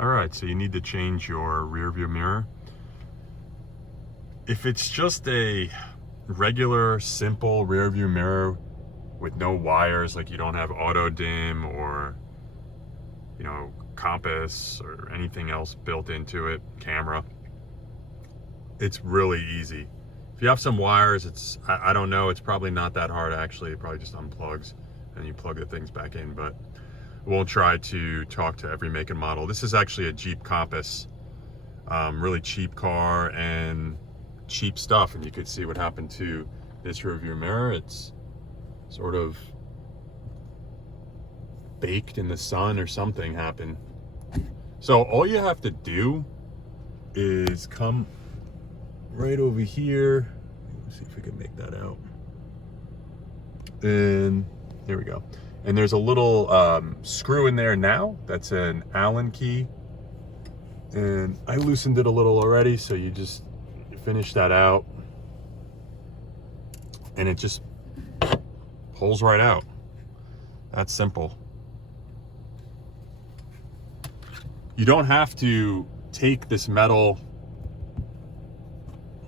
All right, so you need to change your rear view mirror. If it's just a regular, simple rear view mirror with no wires, like you don't have auto dim or, you know, compass or anything else built into it, camera, it's really easy. If you have some wires, I don't know, it's probably not that hard actually. It probably just unplugs and you plug the things back in, but we'll try to talk to every make and model. This is actually a Jeep Compass, really cheap car and cheap stuff, and you could see what happened to this rearview mirror. It's sort of baked in the sun or something happened. So all you have to do is come right over here. Let's see if we can make that out. And there we go. And there's a little screw in there now. That's an Allen key. And I loosened it a little already, so you just finish that out. And it just pulls right out. That's simple. You don't have to take this metal,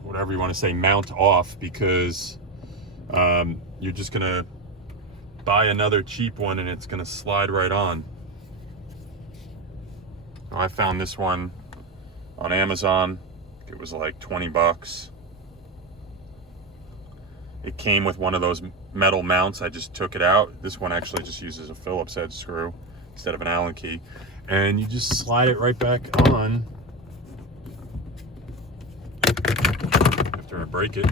whatever you want to say, mount off, because you're just gonna buy another cheap one and it's gonna slide right on. I found this one on Amazon. It was like 20 bucks. It came with one of those metal mounts. I just took it out. This one actually just uses a Phillips head screw instead of an Allen key. And you just slide it right back on after I break it.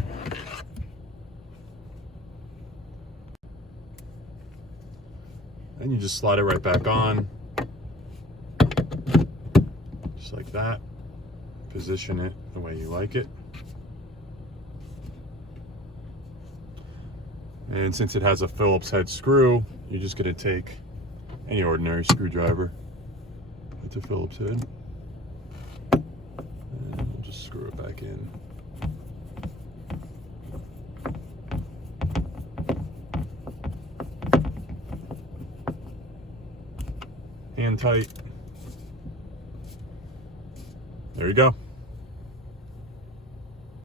And you just slide it right back on, just like that. Position it the way you like it. And since it has a Phillips head screw, you're just going to take any ordinary screwdriver with a Phillips head, and we'll just screw it back in. Hand tight. There you go.